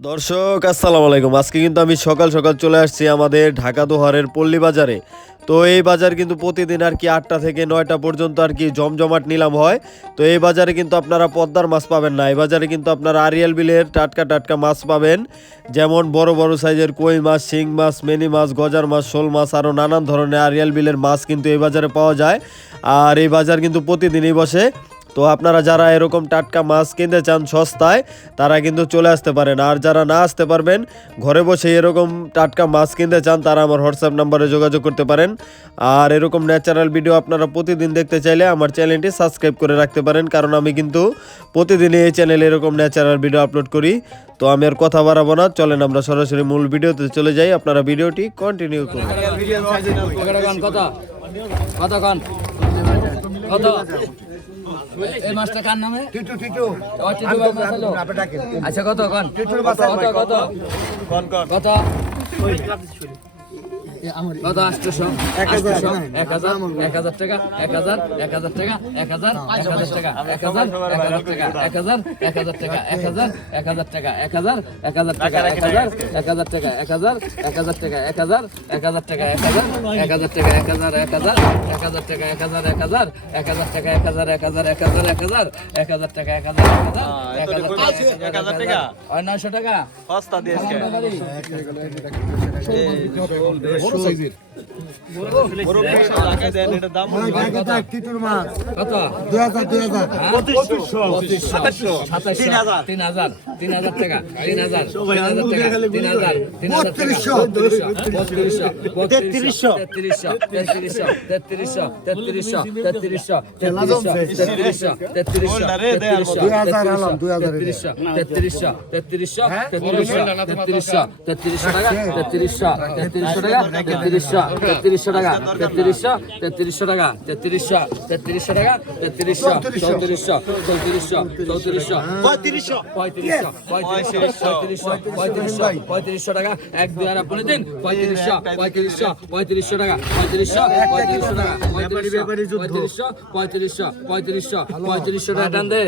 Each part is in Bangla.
দর্শক, আসসালামু আলাইকুম। আজকে কিন্তু আমি সকাল সকাল চলে আসছি আমাদের ঢাকা দোহারের পল্লী বাজারে। তো এই বাজার কিন্তু প্রতিদিন আর কি আটটা থেকে নয়টা পর্যন্ত আর কি জমজমাট নিলাম হয়। তো এই বাজারে কিন্তু আপনারা পদ্মার মাছ পাবেন না। এই বাজারে কিন্তু আপনারা আরিয়াল বিলের টাটকা টাটকা মাছ পাবেন। যেমন বড় বড় সাইজের কই মাছ, শিং মাছ, মেনি মাছ, গজার মাছ, শোল মাছ আরও নানান ধরনের আরিয়াল বিলের মাছ কিন্তু এই বাজারে পাওয়া যায়। আর এই বাজার কিন্তু প্রতিদিনই বসে। তো আপনারা যারা এরকম টাটকা মাছ কিনতে চান সস্তায়, তারা কিন্তু চলে আসতে পারেন। আর যারা না আসতে পারবেন, ঘরে বসে এরকম টাটকা মাছ কিনতে চান, তারা আমার হোয়াটসঅ্যাপ নাম্বারে যোগাযোগ করতে পারেন। আর এরকম ন্যাচারাল ভিডিও আপনারা প্রতিদিন দেখতে চাইলে আমার চ্যানেলটি সাবস্ক্রাইব করে রাখতে পারেন, কারণ আমি কিন্তু প্রতিদিনই এই চ্যানেলে এরকম ন্যাচারাল ভিডিও আপলোড করি। তো আমি আর কথা বাড়াবো না, চলেন আমরা সরাসরি মূল ভিডিওতে চলে যাই। আপনারা ভিডিওটি কন্টিনিউ করুন। কন কত এই মাছটা কার নামে? টিটু টিটু। ও টিটু ভাই হলো আচ্ছা কত কন? কত কত? কত? কত আটশোশো আটশোশো এক হাজার এক হাজার টাকা এক হাজার এক হাজার টাকা এক হাজার এক হাজার টাকা এক হাজার এক হাজার টাকা এক হাজার এক হাজার টাকা এক হাজার এক হাজার এক হাজার টাকা এক হাজার এক হাজার টাকা এক হাজার এক হাজার টাকা এক হাজার এক হাজার টাকা এক হাজার এক হাজার টাকা এক হাজার এক হাজার এক হাজার টাকা এক হাজার এক হাজার এক হাজার টাকা এক হাজার এক হাজার এক হাজার এক হাজার এক হাজার টাকা এক হাজার এক হাজার এক হাজার টাকা নয়শো টাকা সস্তা দিয়ে তেত্রিশশো তেত্রিশশো তেত্রিশশো তেত্রিশশো তেত্রিশশো তেত্রিশশো তেত্রিশশো তেত্রিশশো তেত্রিশশো তেত্রিশশো তেত্রিশশো তেত্রিশশো তেত্রিশশো টাকা তেত্রিশশো তেত্রিশশো টাকা তেত্রিশশো তেত্রিশশো টাকা তেত্রিশশো তেত্রিশশো টাকা তেত্রিশশো তেত্রিশশো টাকা তেত্রিশশো চৌত্রিশশো। চৌত্রিশশো চৌত্রিশশো পঁয়ত্রিশশো। পঁয়ত্রিশশো পঁয়ত্রিশশো পঁয়ত্রিশশো। পঁয়ত্রিশশো টাকা এক দুই আর দিন। পঁয়ত্রিশশো পঁয়ত্রিশশো পঁয়ত্রিশশো টাকা পঁয়ত্রিশশো পঁয়ত্রিশশো টাকা পঁয়ত্রিশশো পঁয়ত্রিশশো পঁয়ত্রিশশো পঁয়ত্রিশশো টাকা টান দে।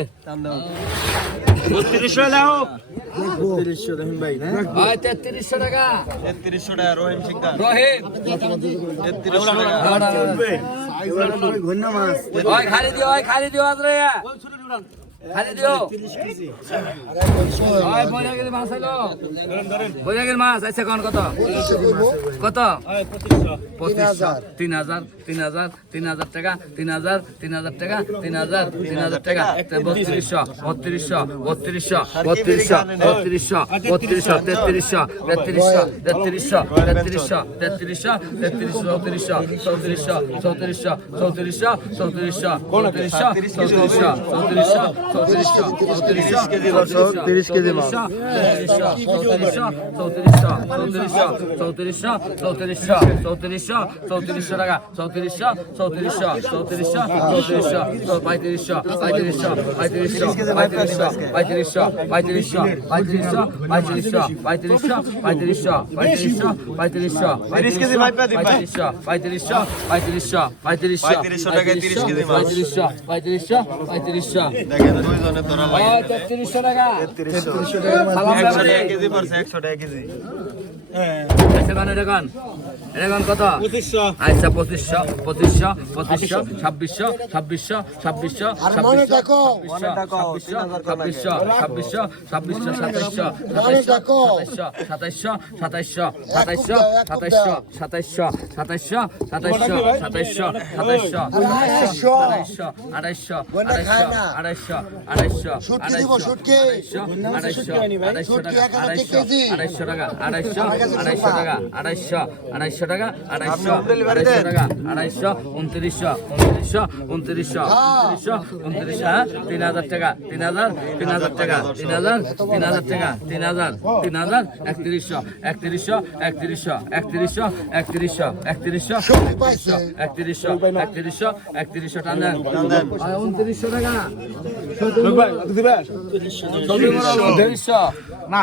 তেত্রিশশো টাকা। তেত্রিশশো টাকা রহিম শিকদার রহিম। তেত্রিশশো টাকা। ওই খালি দিও খালি দিও আজ রে খালি দিও। বৈরাগের মাছ আচ্ছা কোন কত? কত? তিন হাজার তিন হাজার তিন হাজার টাকা, তিন হাজার তিন হাজার টাকা, তিন হাজার তিন হাজার টাকা। বত্রিশশো বত্রিশশো বত্রিশশো বত্রিশশো বত্রিশশো বত্রিশশো, তেত্রিশশো তেত্রিশশো তেত্রিশশো তেত্রিশশো তেত্রিশশো তেত্রিশশো চৌত্রিশশো চৌত্রিশশো চৌত্রিশশো চৌত্রিশশো চৌত্রিশশো চৌত্রিশশো চৌত্রিশশো Vai ter lixo, vai ter lixo, vai ter lixo, vai ter lixo. তেত্রিশশো টাকা। তেত্রিশশো। এরকন কত? আচ্ছা পঁচিশশো পঁচিশশো পঁচিশশো ছাব্বিশশো ছাব্বিশশো ছাব্বিশশো ছাব্বিশশো ছাব্বিশশো ছাব্বিশশো ছাব্বিশশো সাতাইশশো সাতাইশশো সাতাইশশো সাতাইশশো সাতাইশশো সাতাইশশো সাতাইশশো সাতাইশশো সাতাইশশো সাতাইশশো সাতাইশশো আড়াইশো। আড়াইশো আড়াইশো আড়াইশো আড়াইশো আড়াইশো টাকা আড়াইশো আড়াইশো টাকা আড়াইশো আড়াইশো টাকা আড়াইশো আড়াইশো টাকা আড়াইশো আড়াইশো টাকা আড়াইশো উনত্রিশশো উনত্রিশশো উনত্রিশশো উনত্রিশশো উনত্রিশশো হ্যাঁ তিন হাজার টাকা তিন হাজার তিন হাজার টাকা তিন হাজার তিন হাজার টাকা তিন হাজার তিন হাজার একত্রিশশো একত্রিশশো একত্রিশশো একত্রিশশো একত্রিশশো একত্রিশশো একত্রিশশো একত্রিশশো একত্রিশশো দেন উনত্রিশশো টাকা না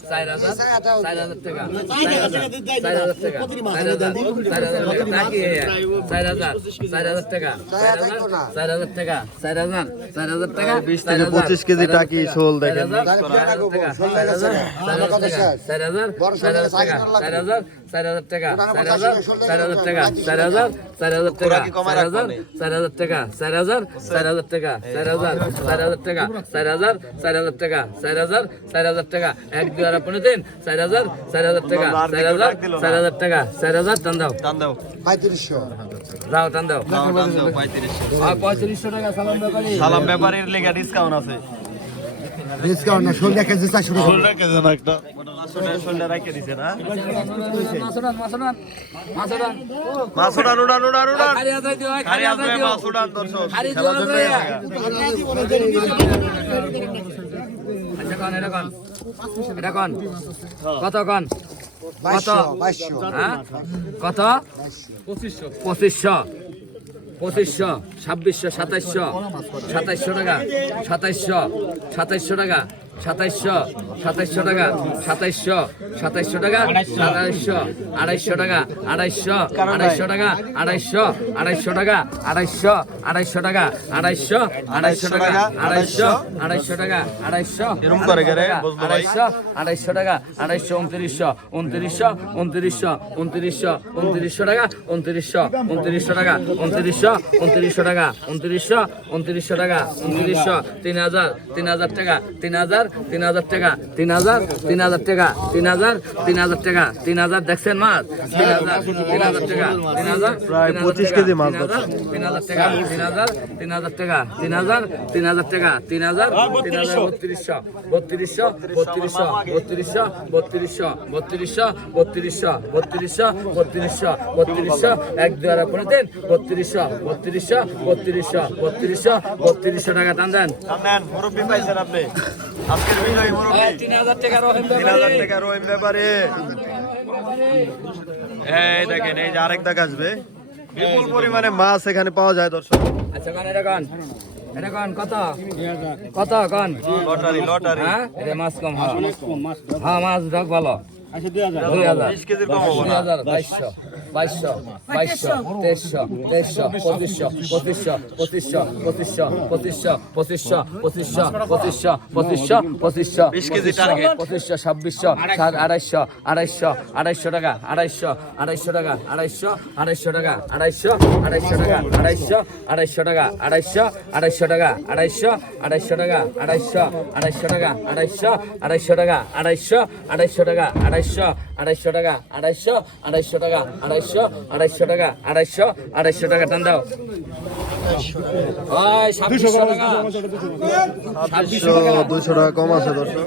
চার হাজার চার হাজার টাকা চার হাজার টাকা চার হাজার চার হাজার টাকা টাকি চার হাজার চার হাজার টাকা চার হাজার চার হাজার টাকা চার হাজার চার হাজার টাকা বিশ থেকে পঁচিশ কেজি টাকি শোল দেখেন চার হাজার চার হাজার টাকা চার হাজার চার হাজার টাকা চার হাজার চার হাজার টাকা চার হাজার চার হাজার টাকা চার হাজার চার হাজার টাকা চার হাজার চার হাজার টাকা চার হাজার চার হাজার টাকা চার হাজার চার হাজার টাকা চার হাজার চার হাজার টাকা এক দুই হাজার পনেরো দিন চার হাজার চার হাজার টাকা চার হাজার চার হাজার টাকা চার হাজার টান দাও। টান দাও। পঁয়ত্রিশশো। দাও টান দাও। পঁয়ত্রিশশো। টাকা সালাম ব্যাপারী। সালাম ব্যাপারীর লেগে ডিসকাউন্ট আছে। দর্শক। কন এটা কন? এটা কন? কত কন? কত? হ্যাঁ? কত? পঁচিশশো পঁচিশশো। পঁচিশশো ছাব্বিশশো সাতাইশশো সাতাইশশো টাকা সাতাইশশো সাতাইশশো টাকা। সাতাইশশো সাতাইশশো টাকা সাতাইশশো সাতাইশশো টাকা সাতাইশশো আড়াইশো টাকা আড়াইশো আড়াইশো টাকা আড়াইশো আড়াইশো টাকা আড়াইশো আড়াইশো টাকা আড়াইশো আড়াইশো টাকা আড়াইশো আড়াইশো টাকা আড়াইশো এরম করে টাকা, বুঝলো আড়াইশো আড়াইশো টাকা আড়াইশো উনত্রিশশো উনত্রিশশো উনত্রিশশো উনত্রিশশো উনত্রিশশো টাকা উনত্রিশশো উনত্রিশশো টাকা উনত্রিশশো উনত্রিশশো টাকা উনত্রিশশো উনত্রিশশো টাকা উনত্রিশশো তিন হাজার তিন হাজার টাকা তিন হাজার তিন হাজার টাকা তিন হাজার তিন হাজার টাকা তিন হাজার তিন হাজার টাকা তিন হাজার দেখছেন মাছ তিন হাজার তিন হাজার টাকা তিন হাজার প্রায় তিন হাজার 25 টাকা, কেজি মাছ তিন হাজার, তিন হাজার টাকা তিন হাজার তিন হাজার টাকা তিন হাজার তিন হাজার টাকা তিন হাজার তিন হাজার বত্রিশশো বত্রিশশো বত্রিশশো বত্রিশশো বত্রিশশো বত্রিশশো বত্রিশশো বত্রিশশো বত্রিশশো বত্রিশশো এক দুই আর পনেরো দিন বত্রিশশো বত্রিশশো বত্রিশশো বত্রিশশো বত্রিশশো টাকা টান দেন আজকের বিজয়ী মুরব্বী। তিন হাজার টাকা রহিম তিন হাজার টাকা রহিম ব্যাপারে। এই দেখেন এই যে আরেক দাগ আসবে। বিপুল পরিমাণে মাছ এখানে পাওয়া যায় দর্শক। আচ্ছা কন এটা কন। এটা কন কত? কত কান? Lottery lottery. হ্যাঁ? মাছ কম হ্যাঁ। হ্যাঁ মাছ ঢক ভালো। ছাব্বিশশো সাত আড়াইশো আড়াইশো আড়াইশো টাকা আড়াইশো আড়াইশো টাকা আড়াইশো আড়াইশো টাকা আড়াইশো আড়াইশো টাকা আড়াইশো আড়াইশো টাকা আড়াইশো আড়াইশো টাকা আড়াইশো আড়াইশো টাকা আড়াইশো আড়াইশো টাকা আড়াইশো আড়াইশো টাকা আড়াইশো আড়াইশো টাকা আড়াইশো আড়াইশো আড়াইশো টাকা আড়াইশো আড়াইশো টাকা আড়াইশো আড়াইশো টাকা আড়াইশো আড়াইশো টাকা টান দাও। দুশো টাকা। কম আছে দর্শক।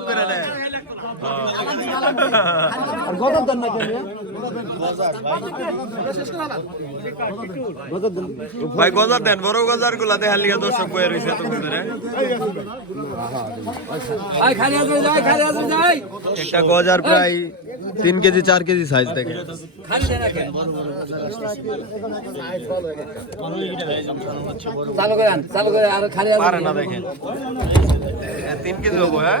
করে ভাই। গজার দেন। বড় গজারগুলা দেখার লিগে দর্শক বয়ে রয়েছে হাতে যাই একটা গজার প্রায় তিন কেজি চার কেজি সাইজ দেখে। চালু করে চালু করে আর খালি পারে না দেখেন। তিন কেজি হব হ্যাঁ?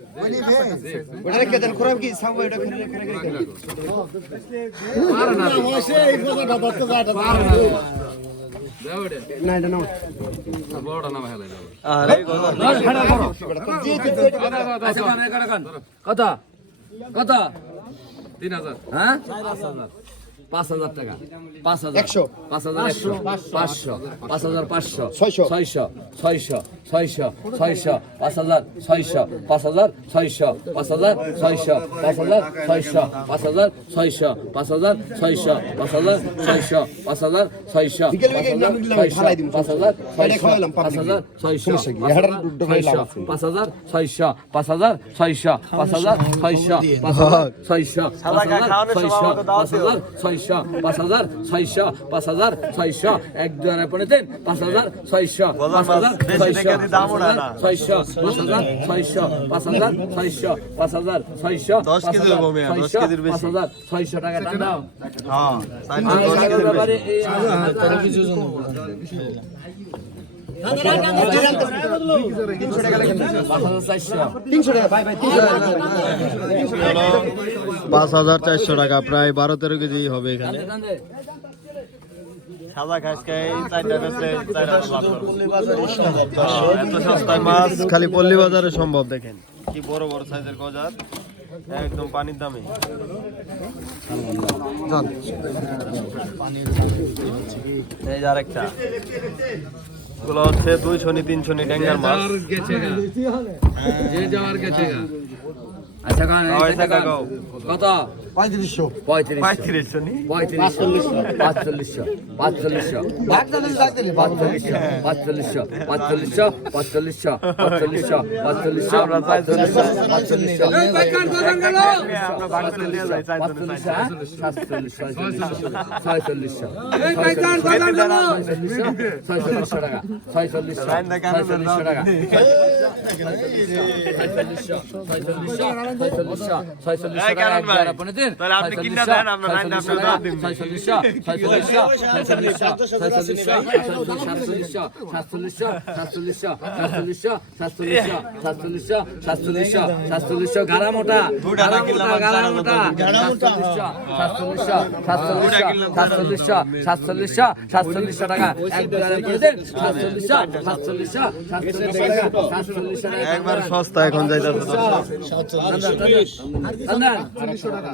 ওটা কে দেন খরাব কি সামু এটা করে করে করে পারে না ওসে এই কথাটা ধরতে যায় না পারে না। না এটা নাও। বড় নাম হেলাই আরে কথা কথা কথা 3000 হ্যাঁ? 4000 পাঁচ হাজার টাকা পাঁচ হাজার একশো। পাঁচ হাজার একশো পাঁচশো পাঁচ হাজার পাঁচশো ছয়শো। ছয়শো ছয়শো ছয়শো ছয়শো পাঁচ হাজার ছয়শো পাঁচ হাজার ছয়শো পাঁচ হাজার ছয়শো পাঁচ হাজার ছয়শো পাঁচ হাজার ছয়শো পাঁচ হাজার ছয়শো পাঁচ হাজার ছয়শো পাঁচ হাজার ছয়শো পাঁচ হাজার ছয়শো। পাঁচ হাজার খাওয়াইলাম, পাঁচ হাজার ছয়শো? পাঁচ হাজার ছয়শো। পাঁচ হাজার ছয়শো পাঁচ হাজার ছয়শো পাঁচ হাজার ছয়শো পাঁচ হাজার ছয়শো পাঁচ হাজার ছয়শো ছয়শো পাঁচ হাজার ছয়শো পাঁচ হাজার ছয়শো। এক দুয়ারে পড়ে দেন পাঁচ হাজার ছয়শো পাঁচ হাজার ছয়শো ছয়শো পাঁচ হাজার ছয়শো পাঁচ হাজার ছয়শো পাঁচ হাজার ছয়শো দেবো মিয়া, দশ পাঁচ হাজার ছয়শো টাকা দাও। হ্যাঁ পাঁচ হাজার চারশো টাকা প্রায় বারো তেরো কেজি হবে এখানে। মাছ খালি পল্লী বাজারে সম্ভব দেখেন। কি বড় বড় সাইজের গজার একদম পানির দামে। আরেকটা। গুলো হচ্ছে দুই শনি তিন শনি ট্যাঙ্গার মাছ। যে যাওয়ার গেছে আচ্ছা কত? পঁয়ত্রিশশো। পঁয়ত্রিশ পঁয়ত্রিশশো পঁয়ত্রিশশো। পাঁচচল্লিশশো। পাঁচচল্লিশশো। পাঁচচল্লিশশো। পাঁচচল্লিশশো। পাঁচচল্লিশশো। পাঁচচল্লিশশো। পাঁচচল্লিশশো। পাঁচচল্লিশশো। পাঁচচল্লিশশো। পাঁচচল্লিশশো। ছয়চল্লিশশো। টাকা। ছয়চল্লিশশো। ছয়চল্লিশশো টাকা। ছয়চল্লিশশো। ছয়চল্লিশশো। ছয়চল্লিশশো। ছয়চল্লিশশো। টাকা বুঝছেন তাহলে আপনি কিনা দেন আমরা রান্না আপনি দাও দিন 46 46 গাড়া মোটা গাড়া মোটা গাড়া মোটা সাতচল্লিশশো সাতচল্লিশশো সাতচল্লিশশো টাকা একবার সস্তা এখন যাই সাতচল্লিশশো টাকা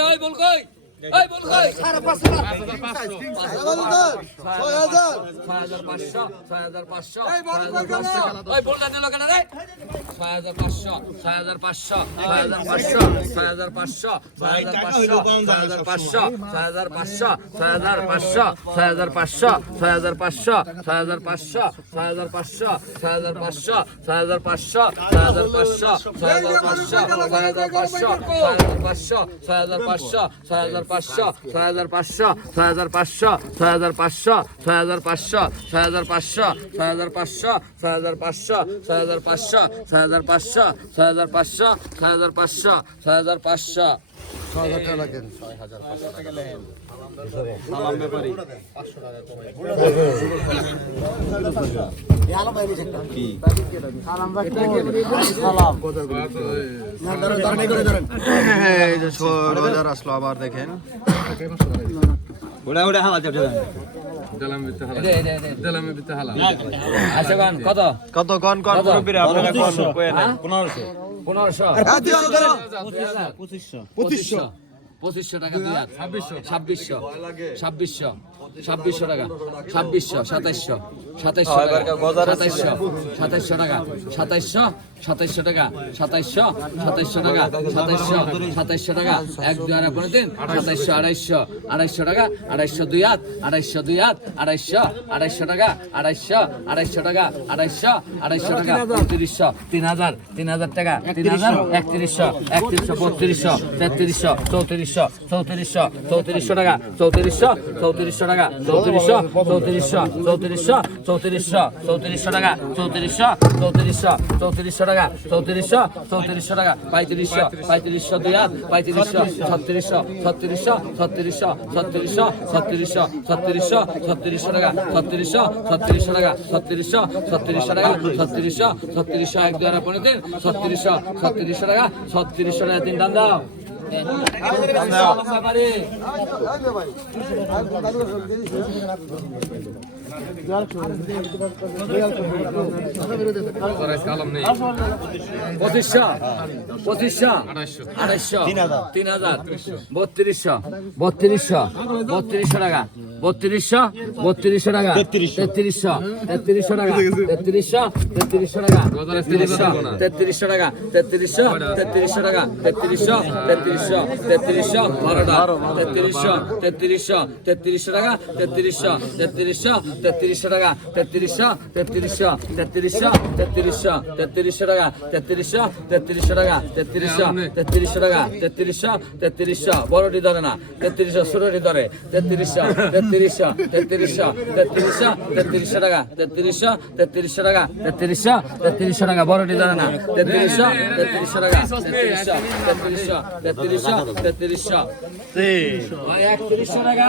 টাকা ছয় হাজার পাঁচশো ছয় হাজার পাঁচশো ছয় হাজার পাঁচশো ছয় হাজার পাঁচশো ছয় হাজার পাঁচশো ছয় হাজার পাঁচশো ছয় হাজার পাঁচশো ছয় হাজার পাঁচশো ছয় হাজার পাঁচশো ছয় হাজার পাঁচশো ছয় হাজার পাঁচশো ছয় হাজার পাঁচশো ছয় হাজার পাঁচশো ছয় হাজার পাঁচশো ছয় হাজার পাঁচশো ছয় হাজার পাঁচশো ছয় হাজার পাঁচশো ছয় আবার দেখেন ওটা ওটা হাওয়া কত? কত? কন কন আপনারা কন কয়ে নেন পনেরোশো। পঁচিশশো পঁচিশশো। পঁচিশশো। টাকা দুই হাজার ছাব্বিশশো। ছাব্বিশশো। ছাব্বিশশো। টাকা। ছাব্বিশশো। সাতাইশশো। সাতাইশশো টাকা। সাতাইশশো। সাতাইশশো টাকা। সাতাইশশো। সাতাইশশো টাকা, সাতাইশশো সাতাইশশো টাকা, সাতাইশশো সাতাইশশো টাকা। এক, দুই, আড়াই, পনেরো, তিন, সাতাইশশো আড়াইশো আড়াইশো টাকা আড়াইশো দুই হাত আড়াইশো দুই হাত আড়াইশো আড়াইশো টাকা আড়াইশো আড়াইশো টাকা আড়াইশো আড়াইশো টাকা তিরিশশো তিন হাজার তিন হাজার টাকা, তিন হাজার, একত্রিশশো একত্রিশশো, বত্রিশশো, তেত্রিশশো, চৌত্রিশশো চৌত্রিশশো চৌত্রিশশো টাকা, চৌত্রিশশো চৌত্রিশশো টাকা, চৌত্রিশশো চৌত্রিশশো চৌত্রিশশো চৌত্রিশশো চৌত্রিশশো টাকা, চৌত্রিশশো চৌত্রিশশো চৌত্রিশশো টাকা, চৌত্রিশশো চৌত্রিশশো টাকা, পঁয়ত্রিশশো পঁয়ত্রিশশো দুই হাত, পঁয়ত্রিশশো, ছত্রিশশো ছত্রিশশো ছত্রিশশো ছত্রিশশো ছত্রিশশো ছত্রিশশো ছত্রিশশো টাকা, ছত্রিশশো ছত্রিশশো টাকা, ছত্রিশশো ছত্রিশশো টাকা, ছত্রিশশো ছত্রিশশো এক দুই হাজার পনেরো তিন ছত্রিশশো ছত্রিশশো টাকা ছত্রিশশো টাকা তিন দাম দাও। পঁচিশশো পঁচিশশো, আড়াইশো তিন হাজার বত্রিশশো বত্রিশশো বত্রিশশো টাকা, বত্রিশশো বত্রিশশো টাকা, তেত্রিশশো তেত্রিশশো টাকা, তেত্রিশশো তেত্রিশশো টাকা, তেত্রিশশো তেত্রিশশো টাকা, তেত্রিশশো তেত্রিশশো টাকা, তেত্রিশশো তেত্রিশশো তেত্রিশশো বারোটা তেত্রিশশো তেত্রিশশো তেত্রিশশো টাকা তেত্রিশশো তেত্রিশশো তেত্রিশশো টাকা তেত্রিশশো তেত্রিশশো তেত্রিশশো তেত্রিশশো তেত্রিশশো টাকা তেত্রিশশো তেত্রিশশো টাকা তেত্রিশশো তেত্রিশশো টাকা তেত্রিশশো তেত্রিশশো বড়টি ধরে না তেত্রিশশো ষোলোটি ধরে তেত্রিশশো তেত্রিশশো তেত্রিশশো তেত্রিশশো তেত্রিশশো টাকা তেত্রিশশো তেত্রিশশো টাকা তেত্রিশশো তেত্রিশশো টাকা বড়টি ধরে না তেত্রিশশো তেত্রিশশো টাকা তেত্রিশশো তেত্রিশশো তেত্রিশশো তেত্রিশশো। একত্রিশশো টাকা।